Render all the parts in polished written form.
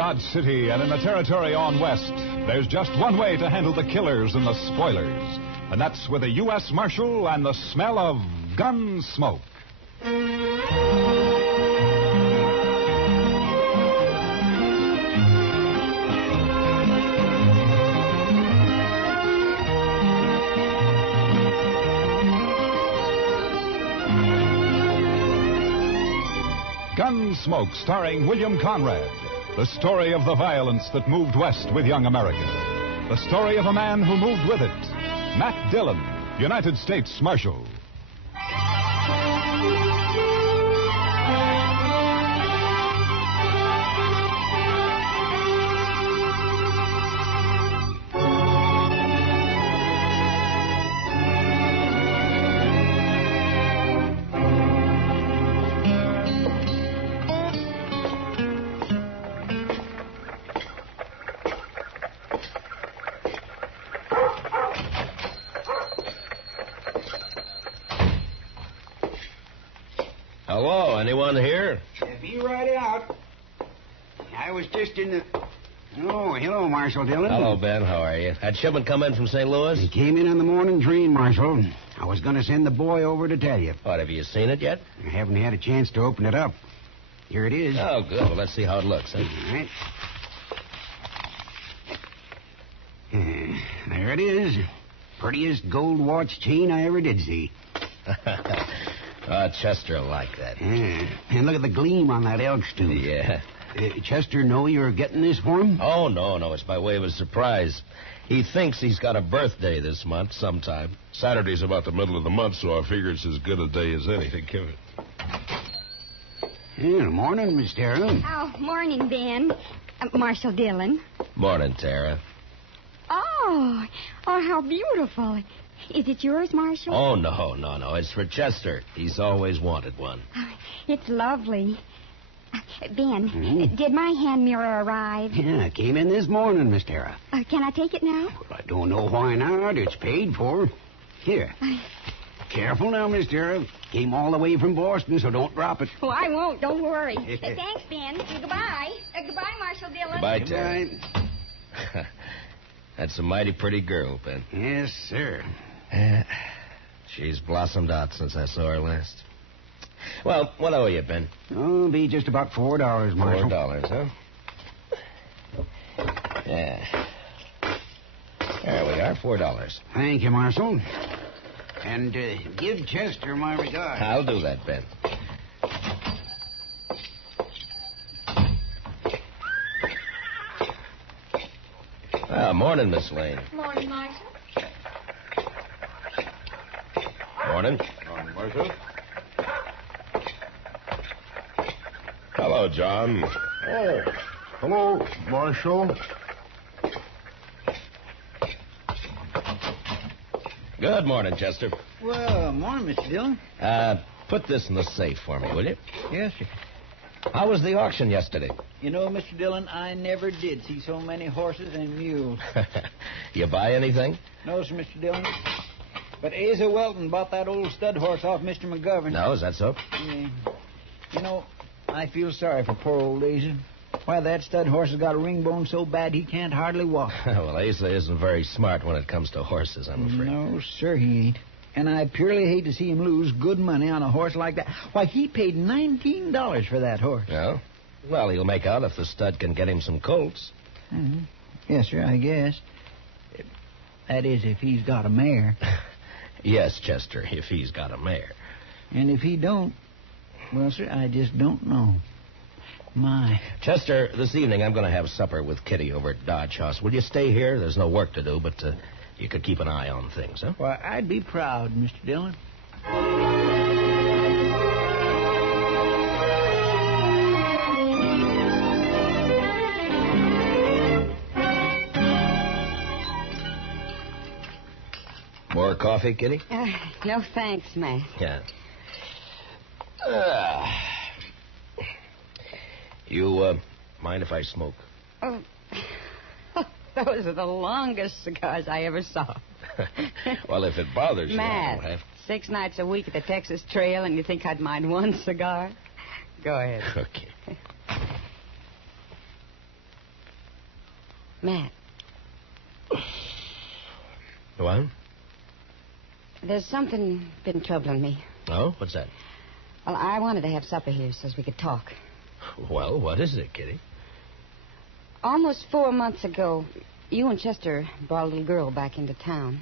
Dodge City and in the territory on west, there's just one way to handle the killers and the spoilers, and that's with a U.S. Marshal and the smell of Gunsmoke. Gunsmoke, starring William Conrad. The story of the violence that moved west with young America. The story of a man who moved with it. Matt Dillon, United States Marshal. Hello, anyone here? Be right out. I was just in the... Oh, hello, Marshal Dillon. Hello, Ben. How are you? Had shipment come in from St. Louis? He came in on the morning train, Marshal. I was going to send the boy over to tell you. What, have you seen it yet? I haven't had a chance to open it up. Here it is. Oh, good. Well, let's see how it looks. Huh? All right. There it is. Prettiest gold watch chain I ever did see. Chester will like that. And look at the gleam on that elk's tooth. Yeah. Chester know you're getting this for him? Oh, no. It's by way of a surprise. He thinks he's got a birthday this month sometime. Saturday's about the middle of the month, so I figure it's as good a day as any to give it. Morning, Miss Tara. Oh, morning, Ben. Marshal Dillon. Morning, Tara. Oh, how beautiful. Is it yours, Marshal? Oh, no. It's for Chester. He's always wanted one. It's lovely. Ben, did my hand mirror arrive? Yeah, it came in this morning, Miss Tara. Can I take it now? Well, I don't know why not. It's paid for. Here. Careful now, Miss Tara. Came all the way from Boston, so don't drop it. Oh, I won't. Don't worry. Thanks, Ben. Goodbye. Goodbye, Marshal Dillon. Goodbye, Tara. That's a mighty pretty girl, Ben. Yes, sir. She's blossomed out since I saw her last. Well, what owe you, Ben? Oh, it'll be just about $4, Marshal. $4, huh? Yeah. There we are, $4. Thank you, Marshal. And give Chester my regards. I'll do that, Ben. Morning, Miss Lane. Morning, Marshal. Morning. Morning, Marshal. Hello, John. Oh, hello, Marshal. Good morning, Chester. Well, morning, Mr. Dillon. Put this in the safe for me, will you? Yes, sir. How was the auction yesterday? You know, Mr. Dillon, I never did see so many horses and mules. You buy anything? No, sir, Mr. Dillon. But Asa Welton bought that old stud horse off Mr. McGovern. No, is that so? Yeah. You know, I feel sorry for poor old Asa. Why, that stud horse has got a ring bone so bad he can't hardly walk. Well, Asa isn't very smart when it comes to horses, I'm afraid. No, sir, he ain't. And I purely hate to see him lose good money on a horse like that. Why, he paid $19 for that horse. No? Well, he'll make out if the stud can get him some colts. Mm-hmm. Yes, sir, I guess. That is, if he's got a mare. Yes, Chester, if he's got a mare. And if he don't, well, sir, I just don't know. My. Chester, this evening I'm going to have supper with Kitty over at Dodge House. Will you stay here? There's no work to do, but you could keep an eye on things, huh? Well, I'd be proud, Mr. Dillon. More coffee, Kitty? No thanks, Matt. Yeah. You mind if I smoke? Oh, those are the longest cigars I ever saw. Well, if it bothers Matt, you, I'll have... 6 nights a week at the Texas Trail, and you think I'd mind one cigar? Go ahead. Okay. Matt. What? There's something been troubling me. Oh? What's that? Well, I wanted to have supper here so we could talk. Well, what is it, Kitty? Almost 4 months ago, you and Chester brought a little girl back into town.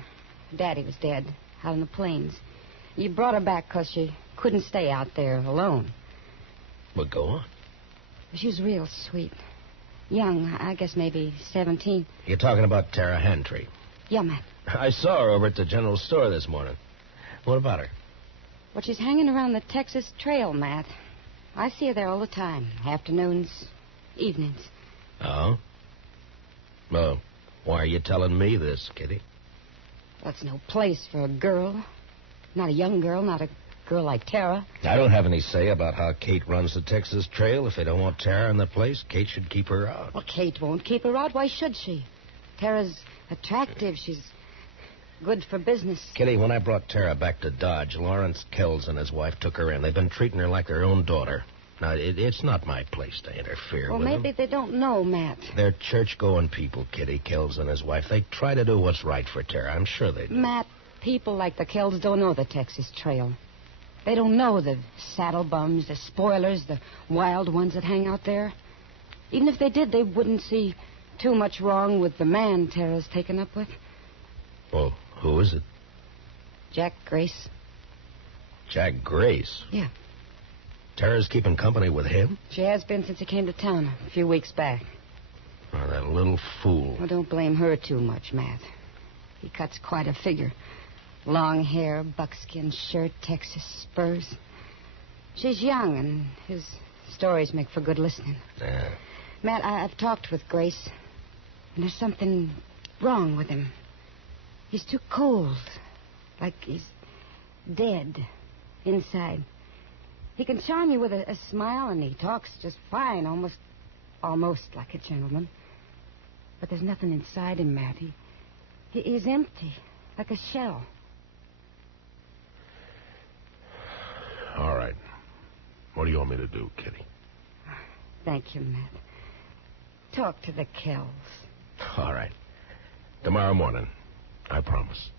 Daddy was dead, out in the plains. You brought her back because she couldn't stay out there alone. Well, go on. She was real sweet. Young, I guess maybe 17. You're talking about Tara Hantry. Yeah, Matt. I saw her over at the general store this morning. What about her? Well, she's hanging around the Texas Trail, Matt. I see her there all the time. Afternoons, evenings. Oh? Well, why are you telling me this, Kitty? That's no place for a girl. Not a young girl, not a girl like Tara. I don't have any say about how Kate runs the Texas Trail. If they don't want Tara in the place, Kate should keep her out. Well, Kate won't keep her out. Why should she? Tara's attractive. She's good for business. Kitty, when I brought Tara back to Dodge, Lawrence Kells and his wife took her in. They've been treating her like their own daughter. Now, it's not my place to interfere well, with maybe them. they don't know, Matt. They're church-going people, Kitty, Kells and his wife. They try to do what's right for Tara. I'm sure they do. Matt, people like the Kells don't know the Texas Trail. They don't know the saddle bums, the spoilers, the wild ones that hang out there. Even if they did, they wouldn't see too much wrong with the man Tara's taken up with. Well, who is it? Jack Grace. Jack Grace? Yeah. Tara's keeping company with him? She has been since he came to town a few weeks back. Oh, that little fool. Well, don't blame her too much, Matt. He cuts quite a figure. Long hair, buckskin shirt, Texas spurs. She's young, and his stories make for good listening. Yeah. Matt, I've talked with Grace, and there's something wrong with him. He's too cold, like he's dead inside. He can charm you with a smile, and he talks just fine, almost like a gentleman. But there's nothing inside him, Matt. He's empty, like a shell. All right. What do you want me to do, Kitty? Thank you, Matt. Talk to the Kells. All right. Tomorrow morning. I promise.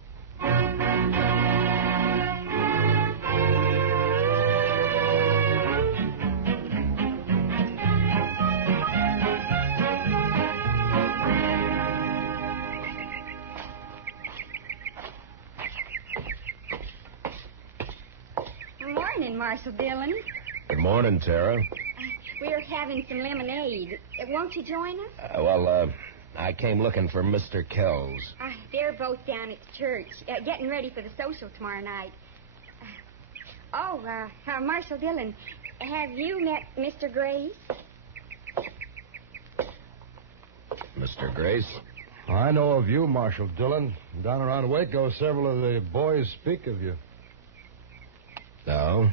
Morning, Marshal Dillon. Good morning, Tara. We're having some lemonade. Won't you join us? I came looking for Mr. Kells. They're both down at the church, getting ready for the social tomorrow night. Marshal Dillon, have you met Mr. Grace? Mr. Grace? I know of you, Marshal Dillon. Down around Waco, several of the boys speak of you. No?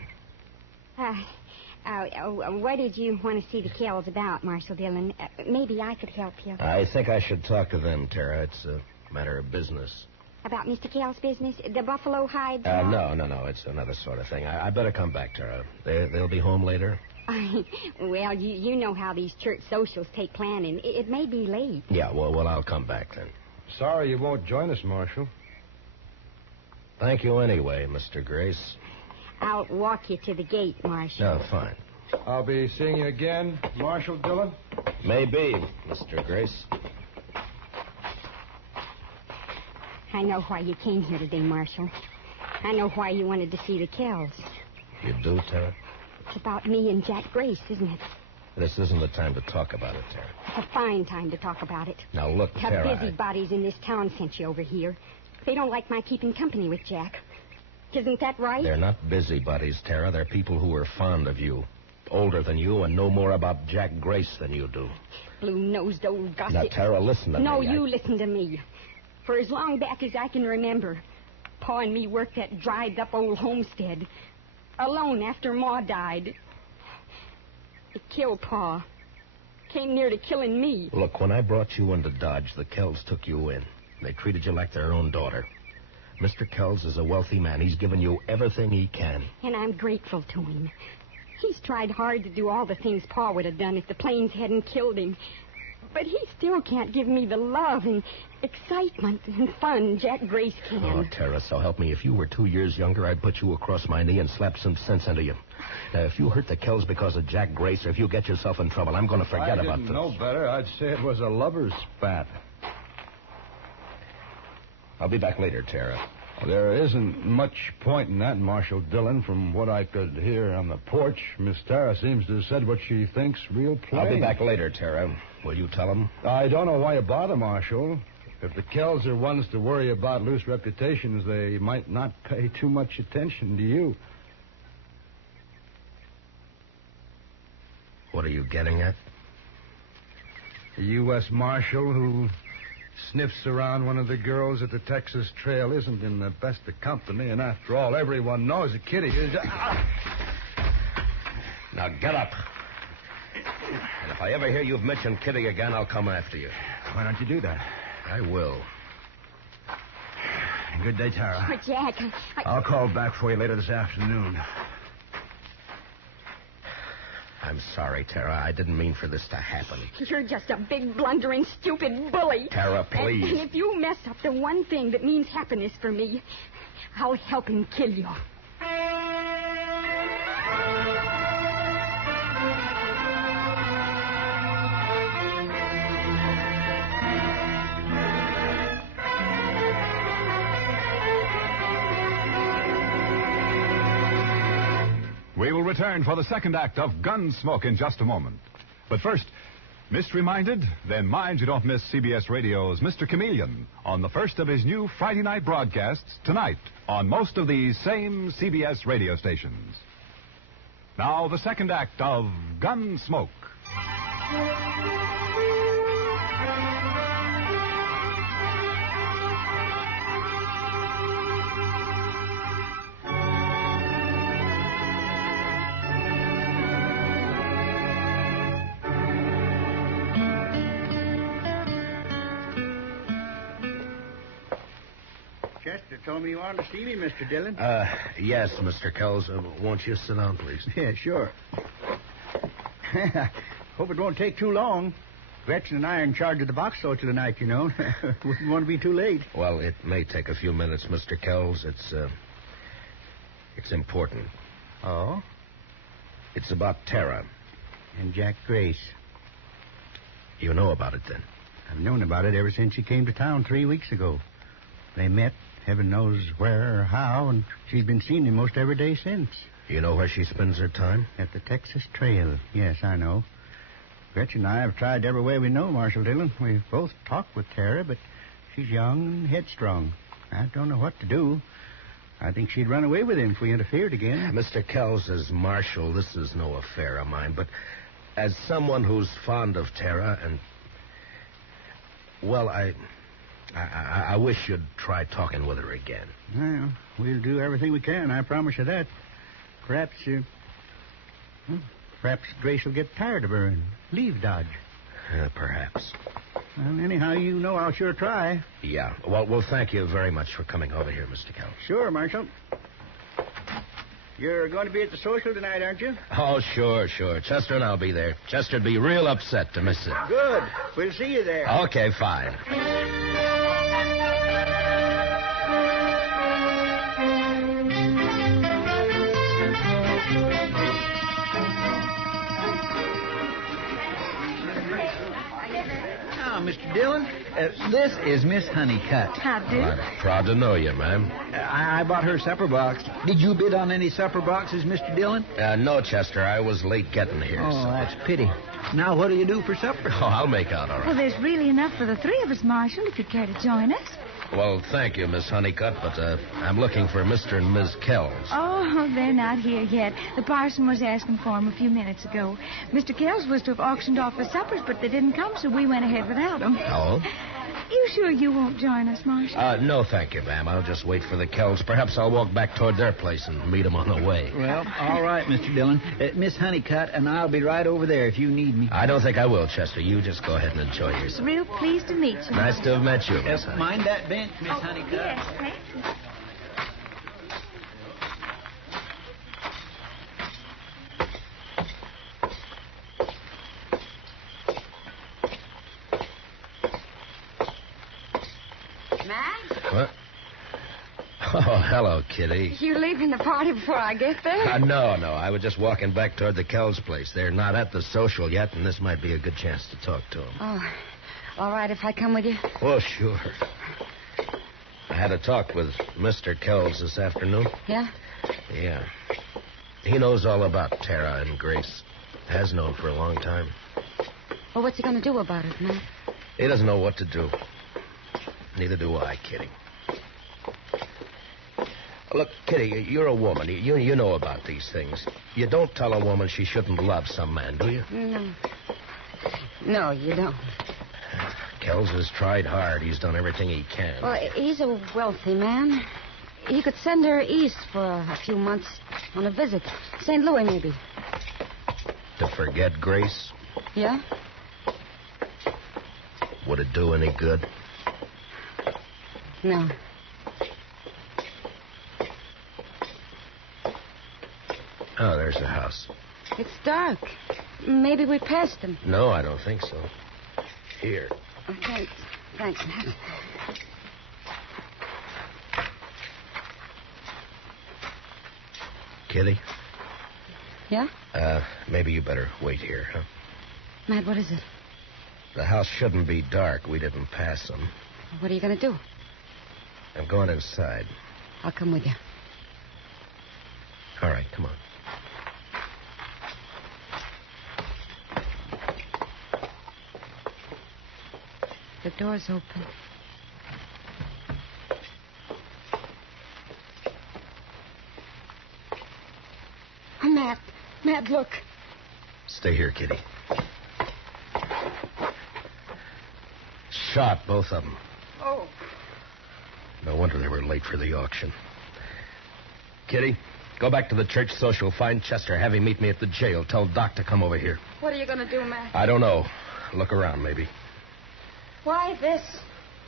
What did you want to see the Kells about, Marshal Dillon? Maybe I could help you. I think I should talk to them, Tara. It's a matter of business. About Mr. Kells' business? The buffalo hide? No. It's another sort of thing. I better come back, Tara. They'll be home later? Well, you know how these church socials take planning. It may be late. Yeah, well, I'll come back then. Sorry you won't join us, Marshal. Thank you anyway, Mr. Grace. I'll walk you to the gate, Marshal. No, fine. I'll be seeing you again, Marshal Dillon. Maybe, Mr. Grace. I know why you came here today, Marshal. I know why you wanted to see the Kells. You do, Tara? It's about me and Jack Grace, isn't it? This isn't the time to talk about it, Tara. It's a fine time to talk about it. Now, look, The Tara... busybodies in this town sent you over here. They don't like my keeping company with Jack. Isn't that right? They're not busybodies, Tara. They're people who are fond of you. Older than you and know more about Jack Grace than you do. Blue-nosed old gossip. Now, Tara, listen to me. No, you listen to me. For as long back as I can remember, Pa and me worked that dried-up old homestead. Alone after Ma died. It killed Pa. Came near to killing me. Look, when I brought you into Dodge, the Kells took you in. They treated you like their own daughter. Mr. Kells is a wealthy man. He's given you everything he can. And I'm grateful to him. He's tried hard to do all the things Pa would have done if the plains hadn't killed him. But he still can't give me the love and excitement and fun Jack Grace can. Oh, Tara, so help me. If you were 2 years younger, I'd put you across my knee and slap some sense into you. Now, if you hurt the Kells because of Jack Grace, or if you get yourself in trouble, I'm going to forget about this. I didn't know better. I'd say it was a lover's spat. I'll be back later, Tara. There isn't much point in that, Marshal Dillon. From what I could hear on the porch, Miss Tara seems to have said what she thinks real plain. I'll be back later, Tara. Will you tell him? I don't know why you bother, Marshal. If the Kells are ones to worry about loose reputations, they might not pay too much attention to you. What are you getting at? A U.S. Marshal who sniffs around one of the girls at the Texas Trail isn't in the best of company, and after all, everyone knows that Kitty is... Now get up. And if I ever hear you've mentioned Kitty again, I'll come after you. Why don't you do that? I will. Good day, Tara. But, Jack, I'll call back for you later this afternoon. I'm sorry, Tara. I didn't mean for this to happen. You're just a big, blundering, stupid bully. Tara, please. And if you mess up the one thing that means happiness for me, I'll help him kill you. We will return for the second act of Gunsmoke in just a moment. But first, missed reminded? Then mind you don't miss CBS Radio's Mr. Chameleon on the first of his new Friday night broadcasts tonight on most of these same CBS radio stations. Now, the second act of Gunsmoke. Chester told me you wanted to see me, Mr. Dillon. Yes, Mr. Kells. Won't you sit down, please? Yeah, sure. Hope it won't take too long. Gretchen and I are in charge of the box social tonight, you know. Wouldn't want to be too late. Well, it may take a few minutes, Mr. Kells. It's important. Oh? It's about Tara. And Jack Grace. You know about it, then? I've known about it ever since she came to town 3 weeks ago. They met, heaven knows where or how, and she's been seeing him most every day since. You know where she spends her time? At the Texas Trail. Yes, I know. Gretchen and I have tried every way we know, Marshal Dillon. We've both talked with Tara, but she's young and headstrong. I don't know what to do. I think she'd run away with him if we interfered again. Mr. Kells, as Marshal, this is no affair of mine, but as someone who's fond of Tara and... Well, I wish you'd try talking with her again. Well, we'll do everything we can, I promise you that. Perhaps Grace will get tired of her and leave Dodge. Perhaps. Well, anyhow, you know I'll sure try. Yeah. Well, thank you very much for coming over here, Mr. Kells. Sure, Marshal. You're going to be at the social tonight, aren't you? Oh, sure. Chester and I'll be there. Chester'd be real upset to miss it. Good. We'll see you there. Okay, fine. Mr. Dillon, this is Miss Honeycutt. How do? I'm proud to know you, ma'am. I bought her supper box. Did you bid on any supper boxes, Mr. Dillon? No, Chester. I was late getting here. Oh, so. That's a pity. Now, what do you do for supper? Oh, I'll make out all right. Well, there's really enough for the three of us, Marshal, if you'd care to join us. Well, thank you, Miss Honeycutt, but I'm looking for Mr. and Ms. Kells. Oh, they're not here yet. The parson was asking for them a few minutes ago. Mr. Kells was to have auctioned off the suppers, but they didn't come, so we went ahead without them. Oh? You sure you won't join us, Marshal? No, thank you, ma'am. I'll just wait for the Kells. Perhaps I'll walk back toward their place and meet them on the way. Well, all right, Mr. Dillon. Miss Honeycutt and I'll be right over there if you need me. I don't think I will, Chester. You just go ahead and enjoy yourself. Real pleased to meet you. Nice to have met you, Miss Honeycutt. Mind that bench, Miss Honeycutt. Yes, thank you. Matt? What? Oh, hello, Kitty. You leaving the party before I get there? No. I was just walking back toward the Kells place. They're not at the social yet, and this might be a good chance to talk to them. Oh, all right if I come with you? Well, sure. I had a talk with Mr. Kells this afternoon. Yeah? Yeah. He knows all about Tara and Grace. Has known for a long time. Well, what's he going to do about it, Matt? He doesn't know what to do. Neither do I, Kitty. Look, Kitty, you're a woman. You know about these things. You don't tell a woman she shouldn't love some man, do you? No. No, you don't. Kells has tried hard. He's done everything he can. Well, he's a wealthy man. He could send her east for a few months on a visit. St. Louis, maybe. To forget Grace? Yeah? Would it do any good? No. Oh, there's the house. It's dark. Maybe we passed him. No, I don't think so. Here. Okay. Thanks, Matt. Kitty? Yeah? Maybe you better wait here, huh? Matt, what is it? The house shouldn't be dark. We didn't pass them. What are you going to do? I'm going inside. I'll come with you. All right, come on. The door's open. Oh, Matt, look. Stay here, Kitty. Shot, both of them. Oh. No wonder they were late for the auction. Kitty, go back to the church social. Find Chester. Have him meet me at the jail. Tell Doc to come over here. What are you going to do, Matt? I don't know. Look around, maybe. Why this?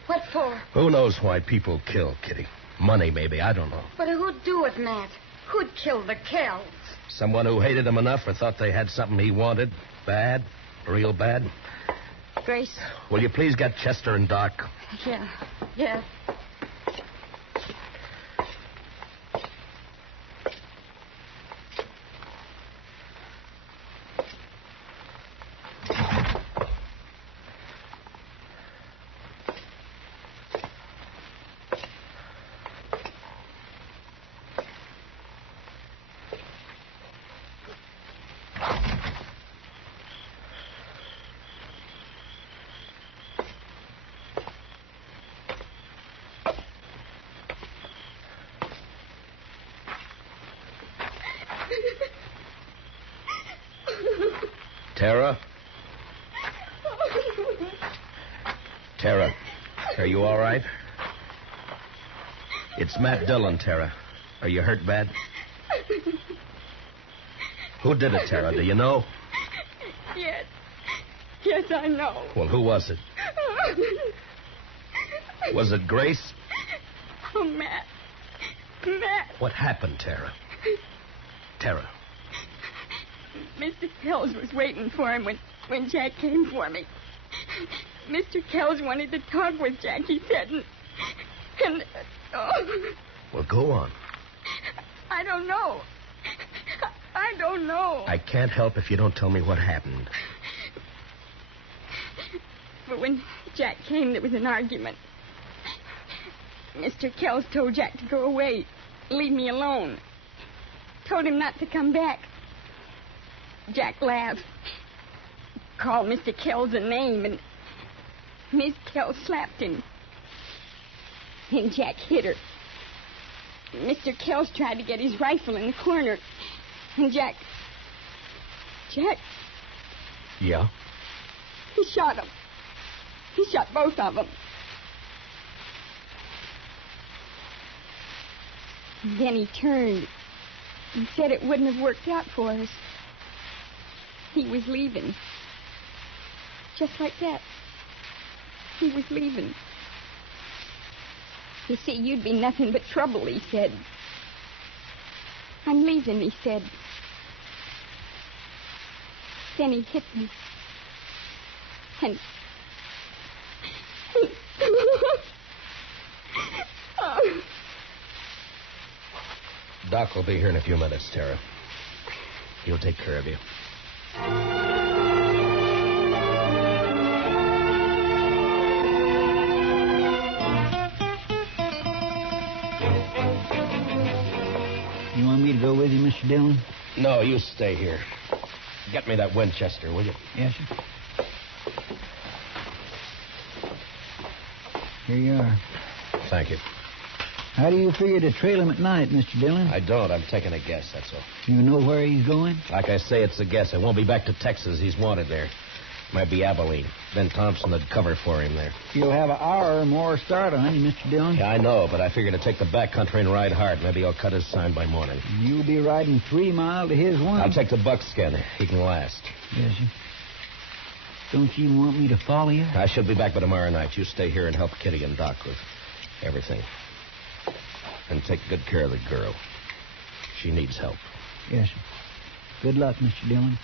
What for? Who knows why people kill, Kitty? Money, maybe. I don't know. But who'd do it, Matt? Who'd kill the Kells? Someone who hated him enough or thought they had something he wanted. Bad. Real bad. Grace? Will you please get Chester and Doc? Yeah. Tara? Tara, are you all right? It's Matt Dillon, Tara. Are you hurt bad? Who did it, Tara? Do you know? Yes, I know. Well, who was it? Was it Grace? Oh, Matt. What happened, Tara? Tara. Mr. Kells was waiting for him when Jack came for me. Mr. Kells wanted to talk with Jack, he said, and Well, go on. I don't know. I don't know. I can't help if you don't tell me what happened. But when Jack came, there was an argument. Mr. Kells told Jack to go away, leave me alone. Told him not to come back. Jack laughed. Called Mr. Kells a name, and Miss Kells slapped him. Then Jack hit her. Mr. Kells tried to get his rifle in the corner, and Jack... Yeah? He shot him. He shot both of them. And then he turned and said it wouldn't have worked out for us. He was leaving. Just like that. He was leaving. You see, you'd be nothing but trouble, he said. I'm leaving, he said. Then he hit me. And... Doc will be here in a few minutes, Tara. He'll take care of you. You want me to go with you, Mr. Dillon? No, you stay here. Get me that Winchester, will you? Yes, sir. Here you are. Thank you. How do you figure to trail him at night, Mr. Dillon? I don't. I'm taking a guess, that's all. You know where he's going? Like I say, it's a guess. It won't be back to Texas. He's wanted there. Might be Abilene. Ben Thompson would cover for him there. You'll have an hour or more start on you, Mr. Dillon. Yeah, I know, but I figure to take the back country and ride hard. Maybe he'll cut his sign by morning. You'll be riding 3 miles to his 1. I'll take the buckskin. He can last. Yes, sir. Don't you want me to follow you? I should be back by tomorrow night. You stay here and help Kitty and Doc with everything. And take good care of the girl. She needs help. Yes, sir. Good luck, Mr. Dillon.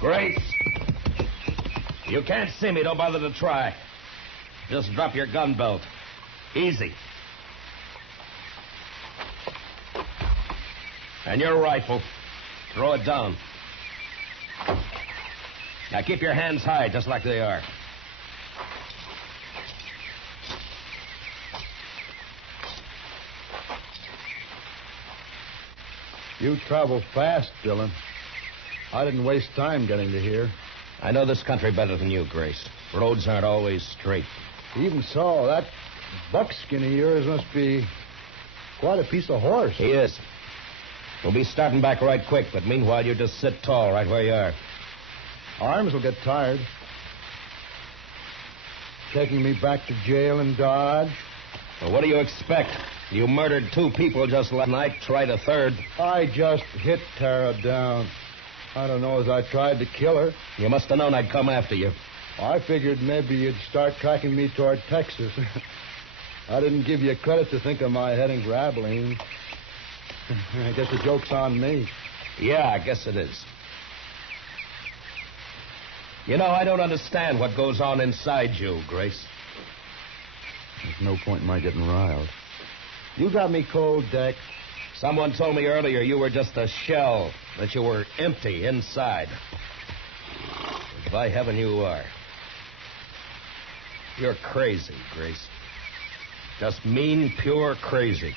Grace, you can't see me. Don't bother to try. Just drop your gun belt. Easy. And your rifle. Throw it down. Now keep your hands high, just like they are. You travel fast, Dillon. I didn't waste time getting to here. I know this country better than you, Grace. Roads aren't always straight. Even so, that buckskin of yours must be quite a piece of horse. He is. We'll be starting back right quick, but meanwhile, you just sit tall right where you are. Arms will get tired. Taking me back to jail in Dodge. Well, what do you expect? You murdered 2 people just last night, tried a third. I just hit Tara down. I don't know as I tried to kill her. You must have known I'd come after you. I figured maybe you'd start tracking me toward Texas. I didn't give you credit to think of my heading for Abilene. I guess the joke's on me. Yeah, I guess it is. You know, I don't understand what goes on inside you, Grace. There's no point in my getting riled. You got me cold, Deck. Someone told me earlier you were just a shell, that you were empty inside. By heaven, you are. You're crazy, Grace. Just mean, pure crazy.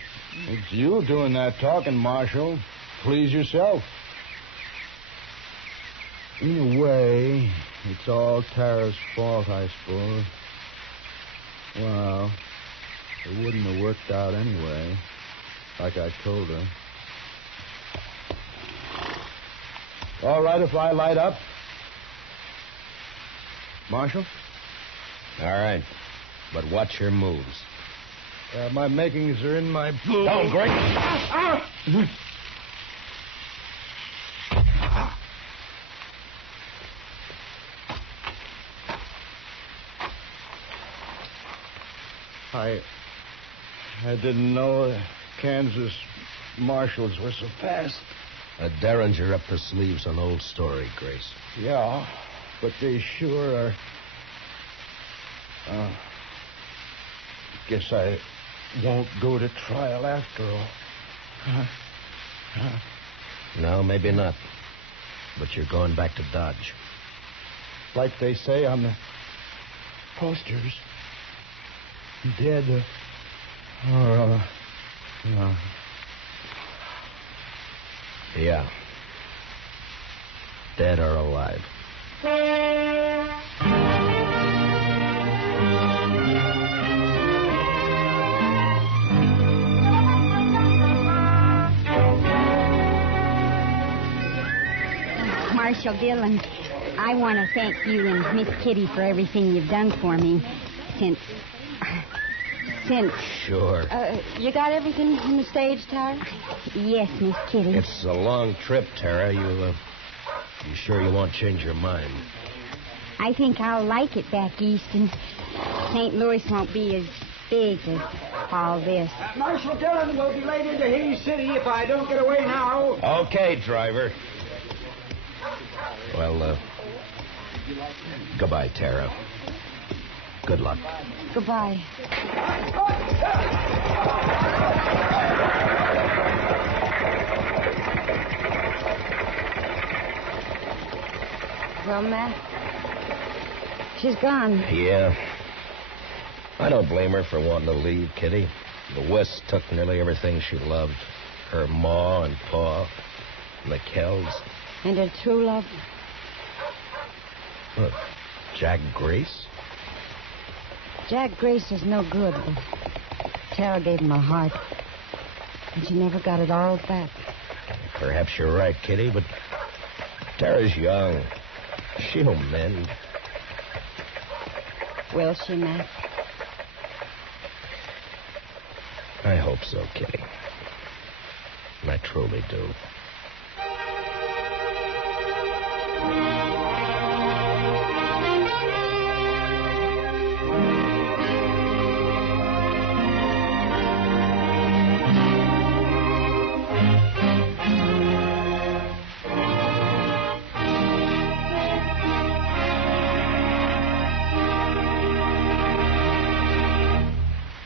It's you doing that talking, Marshal. Please yourself. In a way, it's all Tara's fault, I suppose. Well, it wouldn't have worked out anyway, like I told her. All right if I light up? Marshal? All right. But watch your moves. My makings are in my... Don't, Grace. I didn't know the Kansas marshals were so fast. A derringer up the sleeves, an old story, Grace. Yeah, but they sure are... guess I won't go to trial after all. No, maybe not. But you're going back to Dodge. Like they say, I'm the Posters. Dead. No. Yeah. Dead or alive. Marshal Dillon, I want to thank you and Miss Kitty for everything you've done for me since... Sure. You got everything in the stage, Tara? Yes, Miss Kitty. It's a long trip, Tara. You sure you won't change your mind? I think I'll like it back east, and St. Louis won't be as big as all this. Marshal Dillon will be late into Hays City if I don't get away now. Okay, driver. Well, goodbye, Tara. Good luck. Goodbye. Well, Matt, she's gone. Yeah. I don't blame her for wanting to leave, Kitty. The West took nearly everything she loved. Her ma and pa, and the Kells. And her true love. Look, Jack Grace? Jack Grace is no good, but Tara gave him her heart. And she never got it all back. Perhaps you're right, Kitty, but Tara's young. She'll mend. Will she, Matt? I hope so, Kitty. I truly do.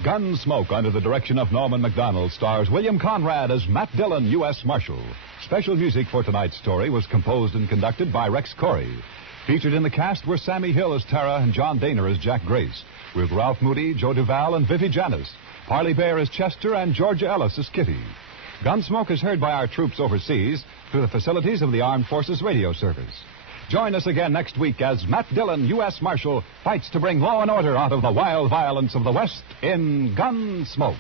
Gunsmoke, under the direction of Norman Macdonnell, stars William Conrad as Matt Dillon, U.S. Marshal. Special music for tonight's story was composed and conducted by Rex Corey. Featured in the cast were Sammy Hill as Tara and John Daner as Jack Grace, with Ralph Moody, Joe Duval, and Vivi Janis. Parley Baer as Chester and Georgia Ellis as Kitty. Gunsmoke is heard by our troops overseas through the facilities of the Armed Forces Radio Service. Join us again next week as Matt Dillon, U.S. Marshal, fights to bring law and order out of the wild violence of the West in Gunsmoke.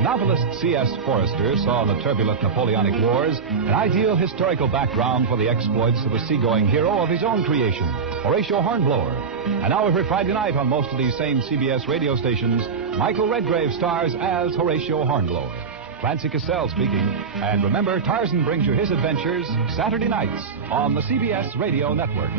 Novelist C.S. Forrester saw in the turbulent Napoleonic Wars an ideal historical background for the exploits of a seagoing hero of his own creation, Horatio Hornblower. And now every Friday night on most of these same CBS radio stations, Michael Redgrave stars as Horatio Hornblower. Clancy Cassell speaking. And remember, Tarzan brings you his adventures Saturday nights on the CBS Radio Network.